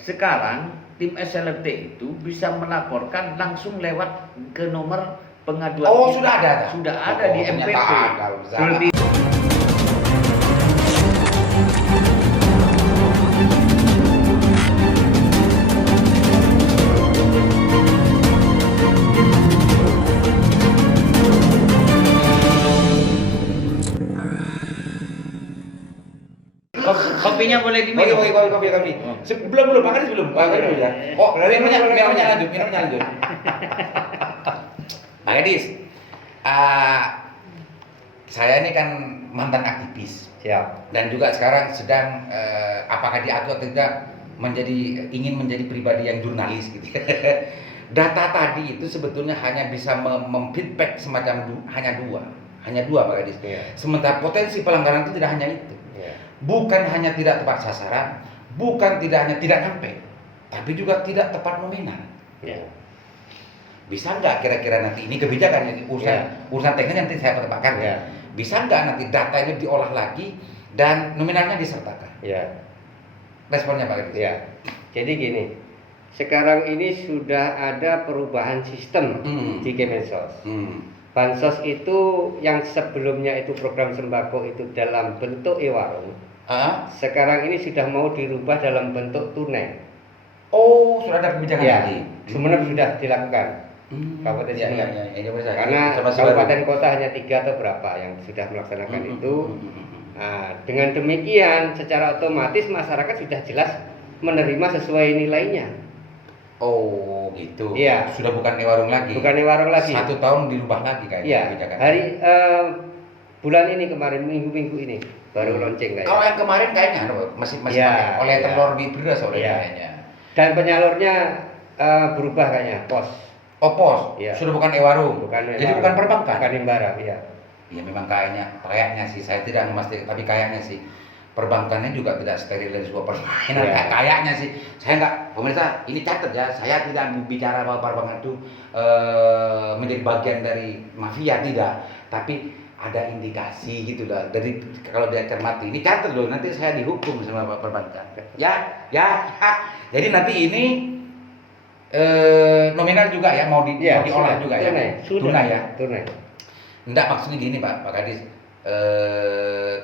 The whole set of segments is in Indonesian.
Sekarang tim SLT itu bisa melaporkan langsung lewat ke nomor pengaduan. Oh, sudah ada. Sudah ada di MPP. Ada. Kopinya boleh diminum. Kopi. Belum, Pak Kadis belum. Pak Kadis ya. Oh, minumnya lanjut. Pak Kadis, saya ini kan mantan aktivis. Siap. Dan juga sekarang sedang apakah diatur atau tidak ingin menjadi pribadi yang jurnalis gitu. Data tadi itu sebetulnya hanya bisa memfeedback semacam hanya dua Pak Kadis. Ya. Sementara potensi pelanggaran itu tidak hanya itu. Ya. Bukan hanya tidak tepat sasaran, bukan tidak hanya tidak nyampe, tapi juga tidak tepat nominal. Ya. Bisa nggak kira-kira nanti ini kebijakan urusan teknis nanti saya perdebatkan. Ya. Bisa nggak nanti data ini diolah lagi dan nominalnya disertakan? Ya. Responnya Pak Kadis? Ya. Jadi gini, sekarang ini sudah ada perubahan sistem di Kemensos. Bansos itu yang sebelumnya itu program sembako itu dalam bentuk e-warung. Sekarang ini sudah mau dirubah dalam bentuk tunai. Oh, sudah ada kebijakan lagi. Sebenarnya sudah dilakukan. Kabupaten Sumeneb. Karena kabupaten kota hanya 3 atau berapa yang sudah melaksanakan itu. Nah, dengan demikian secara otomatis masyarakat sudah jelas menerima sesuai nilainya. Oh, gitu. Iya. Sudah bukan e-warung lagi. Bukan e-warung lagi. 1 tahun dirubah lagi kayaknya kebijakan. Hari bulan ini kemarin minggu ini baru launching kayaknya. Kalau yang kemarin kayaknya masih pakai oleh telur di beras kayaknya. Dan penyalurnya berubah kayaknya, pos. Oh, pos. Ya. Sudah bukan e-warung. Jadi bukan perbankan. Bukan Himbara, iya. Ya memang kayaknya sih, saya tidak memastikan, tapi kayaknya sih perbankannya juga tidak steril dari sebuah permainan. Kayaknya sih, saya nggak, pemirsa ini catat ya, saya tidak bicara bahwa perbankan itu menjadi bagian dari mafia, tidak, tapi ada indikasi gitu lah. Dari kalau dia cermati, ini catat loh, nanti saya dihukum sama perbankan. Ya. Jadi nanti ini nominal juga ya, mau diolah juga ya, tunai ya. Enggak, maksudnya gini Pak Kadis,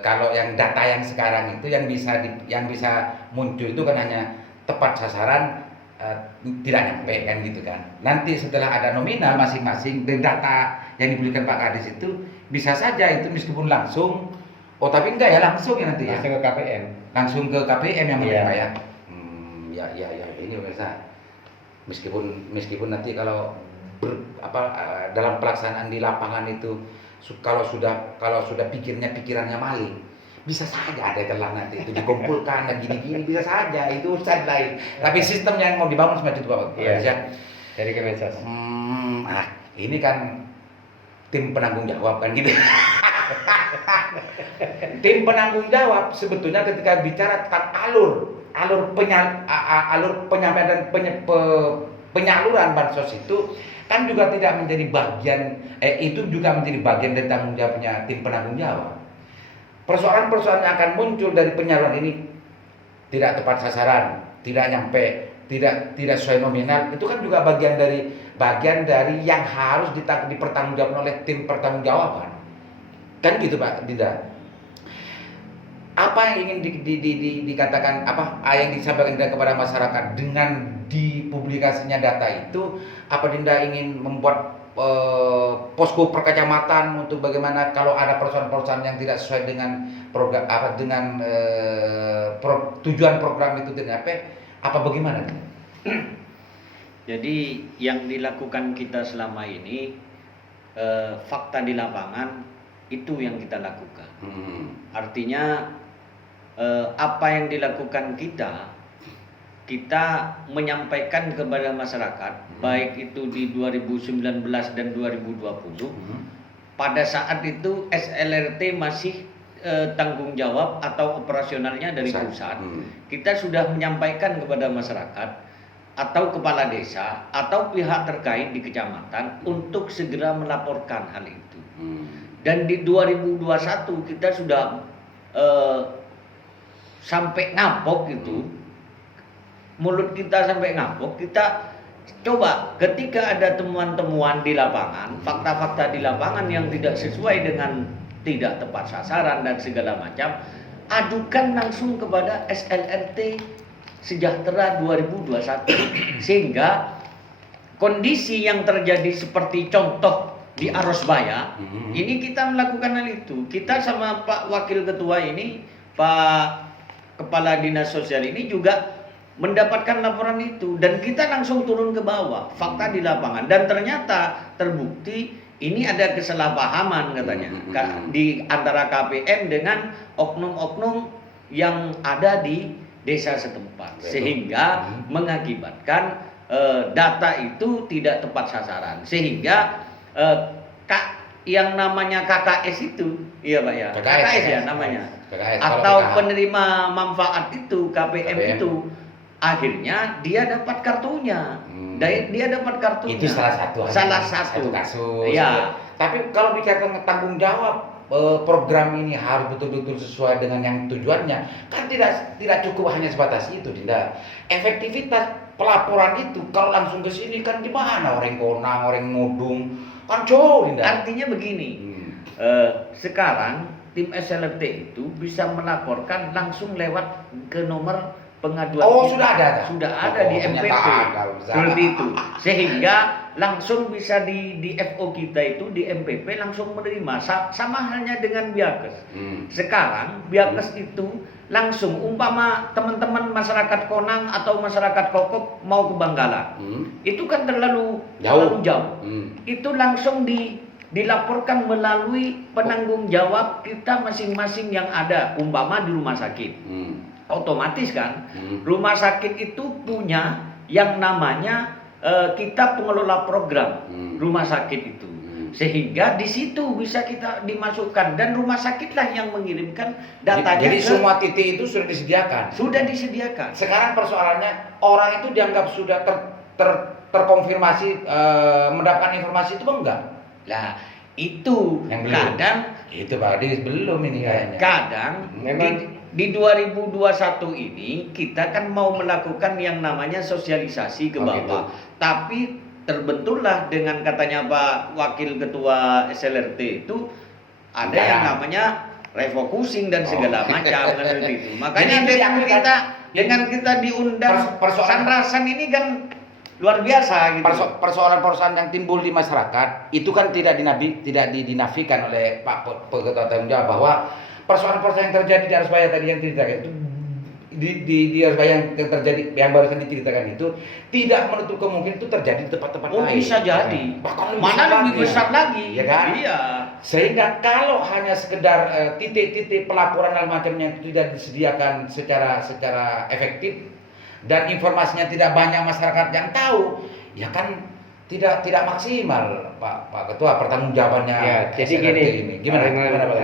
kalau yang data yang sekarang itu yang bisa muncul itu kan hanya tepat sasaran, tidak nyampe kan gitu kan. Nanti setelah ada nominal masing-masing dan data yang diberikan Pak Kadis itu bisa saja itu meskipun langsung, tapi enggak ya langsung ya nanti ya. Langsung ke KPM yang menerima ya. Ya ini pemirsa. Meskipun nanti kalau dalam pelaksanaan di lapangan itu kalau sudah pikirannya maling, bisa saja ada telah nanti itu dikumpulkan dan gini bisa saja, itu urusan lain. Tapi sistem yang mau dibangun semacam itu Pak. Iya. Dari Kemensos. Ini kan tim penanggung jawab kan gitu. Tim penanggung jawab sebetulnya ketika bicara tentang alur penyampaian dan penyaluran bansos itu kan juga tidak menjadi bagian itu juga menjadi bagian dari tanggung jawabnya tim penanggung jawab. Persoalan-persoalan yang akan muncul dari penyaluran ini tidak tepat sasaran, tidak nyampe, tidak sesuai nominal, itu kan juga bagian dari yang harus dipertanggungjawabkan oleh tim pertanggungjawaban. Kan gitu Pak, tidak. Apa yang ingin dikatakan, yang disampaikan kepada masyarakat dengan dipublikasinya data itu, apa Dinda ingin membuat posko perkecamatan untuk bagaimana kalau ada persoalan-persoalan yang tidak sesuai dengan program tujuan program itu tidak apa bagaimana? Jadi yang dilakukan kita selama ini fakta di lapangan itu yang kita lakukan. Artinya apa yang dilakukan kita menyampaikan kepada masyarakat, baik itu di 2019 dan 2020. Pada saat itu SLRT masih tanggung jawab atau operasionalnya dari pusat. Kita sudah menyampaikan kepada masyarakat atau kepala desa atau pihak terkait di kecamatan untuk segera melaporkan hal itu. Dan di 2021 kita sudah sampai ngapok gitu mulut kita sampai ngapok, kita coba ketika ada temuan-temuan di lapangan, fakta-fakta di lapangan yang tidak sesuai dengan tidak tepat sasaran dan segala macam, adukan langsung kepada SLRT Sejahtera 2021 sehingga kondisi yang terjadi seperti contoh di Arosbaya, ini kita melakukan hal itu. Kita sama Pak Wakil Ketua ini, Pak Kepala Dinas Sosial ini juga mendapatkan laporan itu dan kita langsung turun ke bawah, fakta di lapangan, dan ternyata terbukti ini ada kesalahpahaman katanya di antara KPM dengan oknum-oknum yang ada di desa setempat, sehingga mengakibatkan data itu tidak tepat sasaran, sehingga yang namanya KKS itu, iya Pak ya, KKS ya namanya, atau penerima manfaat itu KPM itu, akhirnya dia dapat kartunya, dia dapat kartunya. Itu salah satu kasus. Ya. Tapi kalau bicara tanggung jawab program ini harus betul-betul sesuai dengan yang tujuannya, kan tidak cukup hanya sebatas itu, Dinda. Efektivitas pelaporan itu kalau langsung ke sini kan gimana, orang konang, orang ngodung, kan jauh, Dinda. Artinya begini, sekarang tim SLRT itu bisa melaporkan langsung lewat ke nomor pengaduan. Oh, sudah ada. Sudah ada di MPP. Seperti itu. Sehingga langsung bisa di FO kita itu di MPP langsung menerima. Sama halnya dengan Biakes. Sekarang Biakes itu langsung umpama teman-teman masyarakat Konang atau masyarakat Kokok mau ke Banggala. Itu kan terlalu jauh. Itu langsung dilaporkan melalui penanggung jawab kita masing-masing yang ada, umpama di rumah sakit. Otomatis kan, rumah sakit itu punya yang namanya kita pengelola program rumah sakit itu, sehingga di situ bisa kita dimasukkan dan rumah sakitlah yang mengirimkan datanya. Jadi semua titik itu sudah disediakan. Sudah disediakan. Sekarang persoalannya orang itu dianggap sudah terkonfirmasi mendapatkan informasi itu enggak? Lah itu yang kadang itu Pak Adi belum ini kayaknya. Kadang memang di 2021 ini kita kan mau melakukan yang namanya sosialisasi ke bawah. Tapi terbenturlah dengan katanya Pak Wakil Ketua SLRT itu ada yang namanya refocusing dan segala macam kan itu. Makanya dengan kita diundang Sanrasan ini kan luar biasa gitu. Persoalan-persoalan yang timbul di masyarakat itu kan tidak dinafikan oleh Pak Ketua tanggung jawab bahwa persoalan-persoalan yang terjadi di Arosbaya tadi yang diceritakan itu di Arosbaya yang terjadi yang barusan diceritakan itu tidak menutup kemungkinan itu terjadi di tempat-tempat lain. Oh bisa jadi. Bahkan lebih besar lagi. Ya kan? Iya. Sehingga kalau hanya sekedar titik-titik pelaporan dan macamnya itu tidak disediakan secara efektif dan informasinya tidak banyak masyarakat yang tahu, ya kan tidak maksimal Pak Ketua pertanggungjawabannya. Ya, jadi gini, ini. Gimana Pak?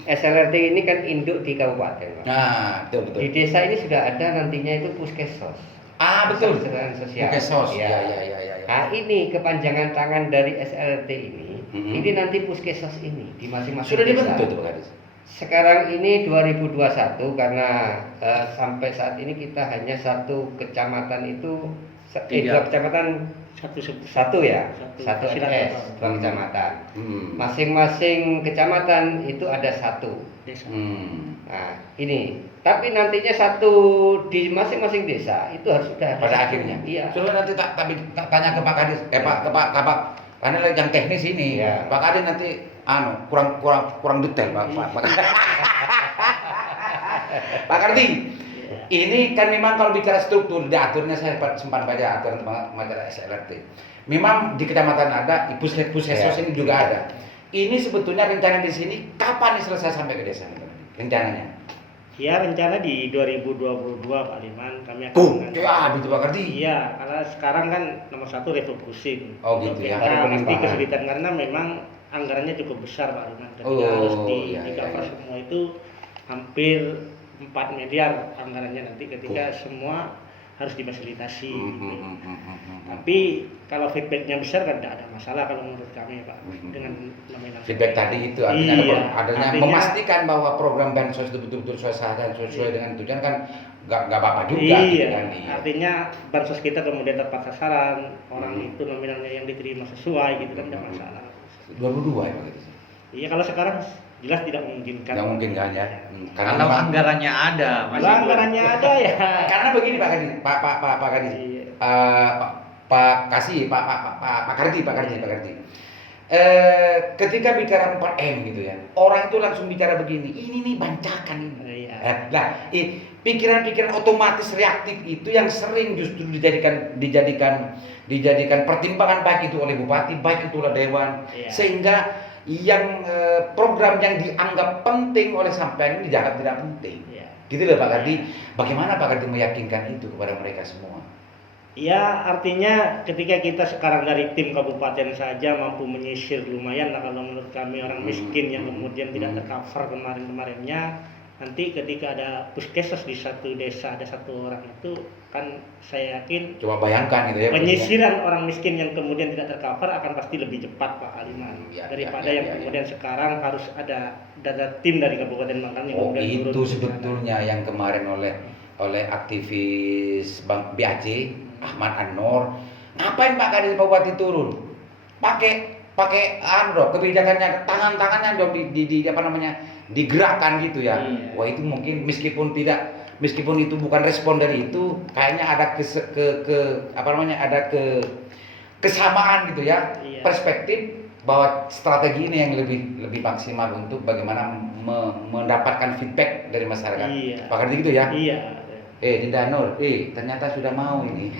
SLRT ini kan induk di kabupaten, Pak. Nah, betul. Di desa ini sudah ada nantinya itu Puskesos. Betul. Kesejahteraan sosial. Puskesos. Ya. Nah, ini kepanjangan tangan dari SLRT ini. Ini nanti Puskesos ini di masing-masing sudah desa. dibentuk tuh Pak Kadis. Sekarang ini 2021 karena sampai saat ini kita hanya satu kecamatan itu dua kecamatan satu RS, dua kecamatan. Masing-masing kecamatan itu ada satu desa. Nah, ini. Tapi nantinya satu di masing-masing desa itu harus sudah pada akhirnya. Iya. Coba nanti tanya ke Pak Kadis, Pak karena yang teknis ini. Ya. Pak Kadis nanti kurang detail Pak. Pak Kardi. Ini kan memang kalau bicara struktur diaturnya saya sempat baca aturan majalah SLRT. Memang di kecamatan ada, Puskesos ini juga ada. Ini sebetulnya rencana di sini kapan selesai sampai ke desa rencananya? Ya rencana di 2022 Pak Liman kami akan itu Pak Kardi. Iya, karena sekarang kan nomor satu refocusing. Oh gitu ya. Pasti kesulitan karena memang anggarannya cukup besar Pak Liman. Ketika harus di-cover semua itu hampir 4 miliar anggarannya nanti ketika semua harus difasilitasi gitu. Tapi kalau feedbacknya besar kan tidak ada masalah kalau menurut kami Pak dengan nominal. Feedback tadi itu artinya adanya memastikan bahwa program bansos itu betul-betul sesuai sah dan sesuai dengan tujuan kan nggak apa-apa juga gitu kan. Artinya bansos kita kemudian tepat sasaran, orang itu nominalnya yang diterima sesuai gitu kan tidak masalah. 22 ya Pak gitu. Iya kalau sekarang jelas tidak memungkinkan. Tidak mungkin kan ya. Karena kalau anggarannya ada, kalau anggarannya ada ya. Karena begini Pak Kadis, Pak Kadis, Pak Kardi. Ketika bicara 4M gitu ya, orang itu langsung bicara begini, ini nih bancakan ini. Nah, pikiran-pikiran otomatis reaktif itu yang sering justru dijadikan pertimbangan baik itu oleh bupati, baik itu oleh dewan, sehingga yang program yang dianggap penting oleh sampean ini dianggap tidak penting. Gitu loh Pak Kardi. Bagaimana Pak Kardi meyakinkan itu kepada mereka semua? Ya artinya ketika kita sekarang dari tim kabupaten saja mampu menyisir lumayan lah kalau menurut kami orang miskin yang kemudian tidak tercover kemarin-kemarinnya, nanti ketika ada puskesmas di satu desa ada satu orang itu kan saya yakin coba bayangkan gitu ya, penyisiran orang miskin yang kemudian tidak tercover akan pasti lebih cepat Pak Aliman daripada yang kemudian sekarang harus ada data tim dari Kabupaten Bangkalan yang kemudian itu sebetulnya yang kemarin oleh aktivis Bang BAC Ahmad An-Nur, ngapain Pak Kadis Bupati turun? Pakai kebijakannya, tangannya dong digerakkan gitu ya. Wah itu mungkin meskipun itu bukan respon dari itu, kayaknya ada kesamaan gitu ya. Perspektif bahwa strategi ini yang lebih maksimal untuk bagaimana mendapatkan feedback dari masyarakat. Pak Kadis gitu ya. Dinda Nur, ternyata sudah mau ini.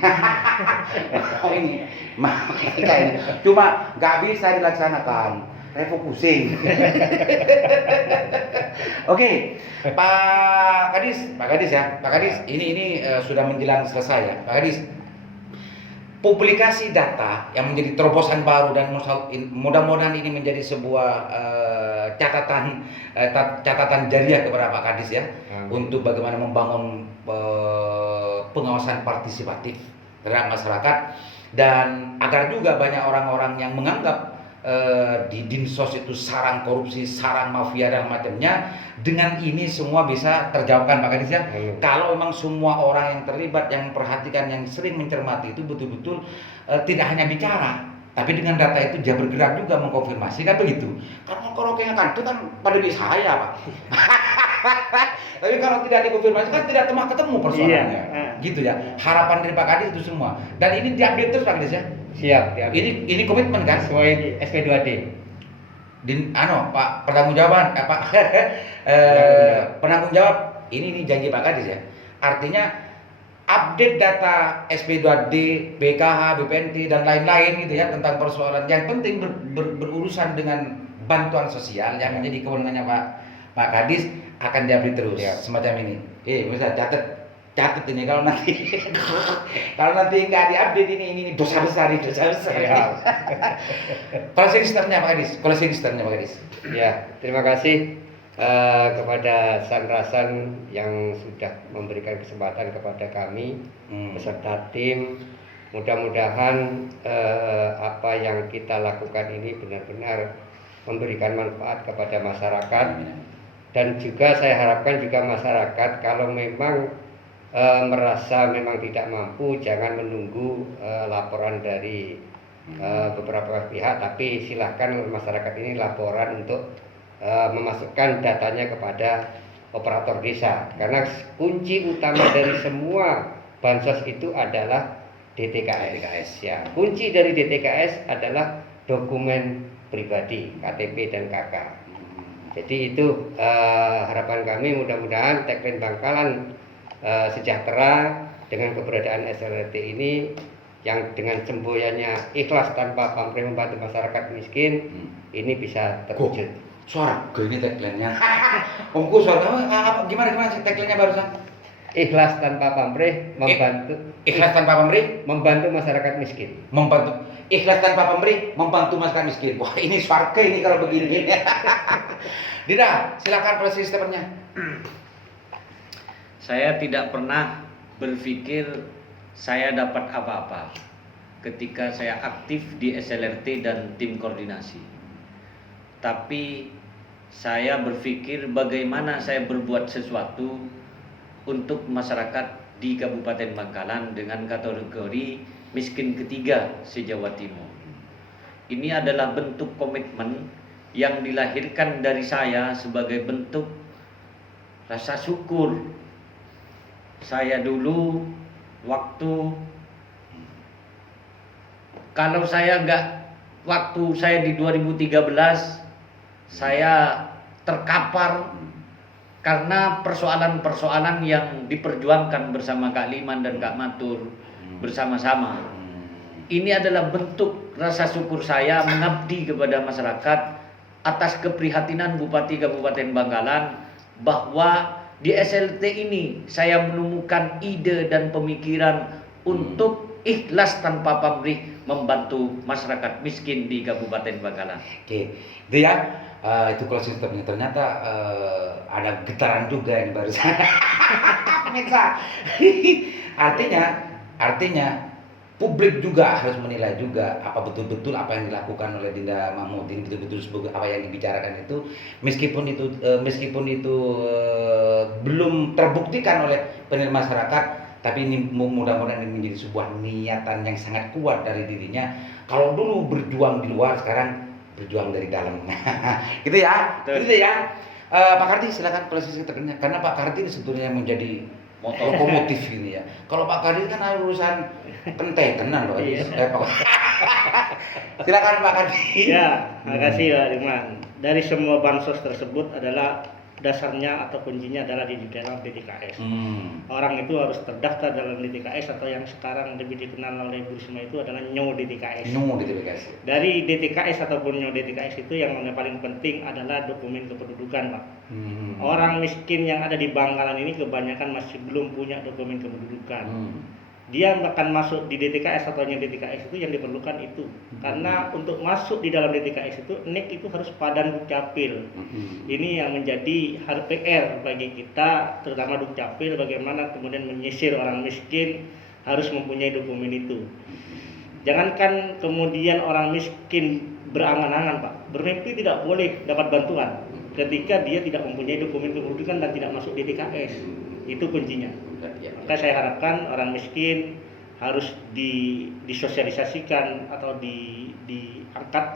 mau ini. Cuma nggak bisa dilaksanakan. Refocusing. Oke, Pak Kadis, ini sudah menjelang selesai ya, Pak Kadis. Publikasi data yang menjadi terobosan baru dan mudah-mudahan ini menjadi sebuah catatan jariah kepada Pak Kadis ya, untuk bagaimana membangun pengawasan partisipatif terhadap masyarakat, dan agar juga banyak orang-orang yang menganggap di Dinsos itu sarang korupsi, sarang mafia dan macamnya, dengan ini semua bisa terjawabkan Pak Kadis ya. Kalau memang semua orang yang terlibat, yang memperhatikan, yang sering mencermati itu betul-betul tidak hanya bicara, tapi dengan data itu dia bergerak juga mengkonfirmasi kan begitu. Karena koroknya kan itu kan pada bisa saya Pak. Tapi kalau tidak dikonfirmasi kan tidak ketemu persoalannya. Gitu ya. Harapan dari Pak Kadis itu semua. Dan ini diupdate terus Pak Kadis ya. Siap. Ini komitmen kan sesuai SP2D. Pak pertanggungjawaban penanggung jawab ini janji Pak Kadis ya. Artinya update data SP2D, BKH, BPNT dan lain-lain gitu ya tentang persoalan yang penting berurusan dengan bantuan sosial yang menjadi kewenangannya Pak Kadis akan diupdate terus semacam ini. Bisa catat ini kalau nanti nggak diupdate ini dosa besar. Closing statement-nya Pak Kadis. Ya, terima kasih kepada Sanrasan yang sudah memberikan kesempatan kepada kami beserta tim. Mudah-mudahan apa yang kita lakukan ini benar-benar memberikan manfaat kepada masyarakat, dan juga saya harapkan juga masyarakat kalau memang merasa memang tidak mampu, jangan menunggu laporan dari beberapa pihak, tapi silahkan masyarakat ini laporan untuk memasukkan datanya kepada operator desa, karena kunci utama dari semua bansos itu adalah DTKS ya. Kunci dari DTKS adalah dokumen pribadi, KTP dan KK. Jadi itu harapan kami, mudah-mudahan tagline Bangkalan sejahtera dengan keberadaan SLRT ini yang dengan semboyannya ikhlas tanpa pamrih membantu masyarakat miskin ini bisa terwujud. Suara ini tagline-nya. Omku suara gimana tagline-nya barusan? Ikhlas tanpa pamrih membantu masyarakat miskin. Ikhlas tanpa pamrih membantu masyarakat miskin. Wah, ini surga ini kalau begini. Dida, silakan proses statementnya. Saya tidak pernah berpikir saya dapat apa-apa ketika saya aktif di SLRT dan tim koordinasi. Tapi saya berpikir bagaimana saya berbuat sesuatu untuk masyarakat di Kabupaten Bangkalan dengan kategori miskin ketiga se-Jawa Timur. Ini adalah bentuk komitmen yang dilahirkan dari saya sebagai bentuk rasa syukur. Saya dulu waktu saya di 2013 saya terkapar karena persoalan-persoalan yang diperjuangkan bersama Kak Liman dan Kak Matur bersama-sama. Ini adalah bentuk rasa syukur saya mengabdi kepada masyarakat atas keprihatinan Bupati Kabupaten Bangkalan bahwa di SLT ini saya menemukan ide dan pemikiran untuk ikhlas tanpa pamrih membantu masyarakat miskin di Kabupaten Bangkalan. Oke, itu ya. Itu closing statement. Ternyata ada getaran juga yang barusan. Pemirsa. Artinya publik juga harus menilai juga apa betul-betul apa yang dilakukan oleh Dinda Mahmudin betul-betul sebagai apa yang dibicarakan itu meskipun itu belum terbuktikan oleh penilaian masyarakat, tapi ini mudah-mudahan ini menjadi sebuah niatan yang sangat kuat dari dirinya. Kalau dulu berjuang di luar, sekarang berjuang dari dalam. Gitu ya. Gitu ya. Pak Kardi silakan closing statement-nya karena Pak Kardi sebetulnya menjadi motor lokomotif ini ya. Kalau Pak Kardi kan ada urusan kentenan loh. Silakan Pak Kardi. Ya, makasih Pak Liman. Dari semua bansos tersebut adalah dasarnya atau kuncinya adalah di dalam DTKS. Orang itu harus terdaftar dalam DTKS atau yang sekarang lebih dikenal oleh Bu Risma itu adalah NYO DTKS. Dari DTKS ataupun NYO DTKS itu yang paling penting adalah dokumen kependudukan, Pak. Orang miskin yang ada di Bangkalan ini kebanyakan masih belum punya dokumen kependudukan. Dia akan masuk di DTKS atau NYO DTKS itu yang diperlukan itu. Karena untuk masuk di dalam DTKS itu NIK itu harus padan Dukcapil. Ini yang menjadi PR bagi kita, terutama Dukcapil, bagaimana kemudian menyisir orang miskin harus mempunyai dokumen itu. Jangankan kemudian orang miskin berangan-angan, Pak, bermimpi tidak boleh dapat bantuan ketika dia tidak mempunyai dokumen kependudukan dan tidak masuk DTKS. Itu kuncinya. Maka saya harapkan orang miskin harus disosialisasikan atau diangkat,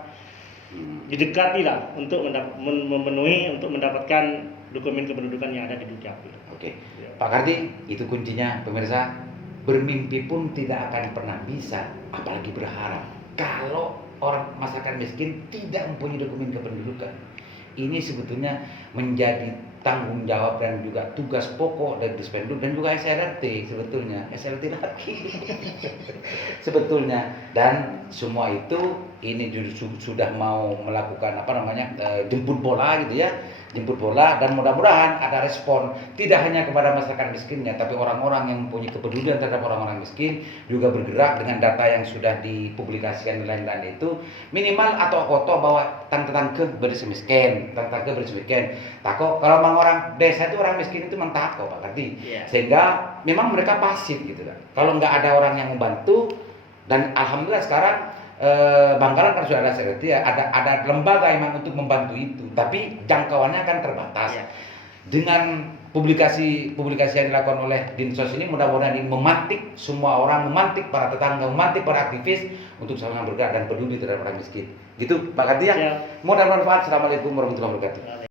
didekati lah untuk memenuhi untuk mendapatkan dokumen kependudukan yang ada di Dukcapil. Oke, Pak Kardi, itu kuncinya pemirsa. Bermimpi pun tidak akan pernah bisa, apalagi berharap. Kalau orang masyarakat miskin tidak mempunyai dokumen kependudukan, ini sebetulnya menjadi tanggung jawab dan juga tugas pokok dari Dispenduk dan juga SLRT sebetulnya, SLT lagi sebetulnya. Dan semua itu ini sudah mau melakukan jemput bola gitu ya, jemput bola, dan mudah-mudahan ada respon tidak hanya kepada masyarakat miskinnya, tapi orang-orang yang mempunyai kepedulian terhadap orang-orang miskin juga bergerak dengan data yang sudah dipublikasikan lain-lain itu minimal atau koto bahwa tangke berisi miskin, tangke berisi miskin. Tako kalau orang desa itu orang miskin itu memang tako Pak Kardi. Sehingga memang mereka pasif gitu kan. Kalau nggak ada orang yang membantu, dan alhamdulillah sekarang Bangkalan kan sudah ada SLRT ya, ada lembaga yang untuk membantu itu, tapi jangkauannya kan terbatas. Dengan publikasi yang dilakukan oleh Dinsos ini mudah-mudahan ini memantik semua orang, memantik para tetangga, memantik para aktivis untuk sama bergerak dan peduli terhadap orang miskin. Gitu Pak Kardi ya. Mudah-mudahan bermanfaat. Assalamualaikum warahmatullahi wabarakatuh.